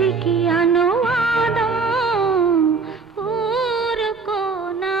ఇంటికి అనువాదం ఊరుకోనా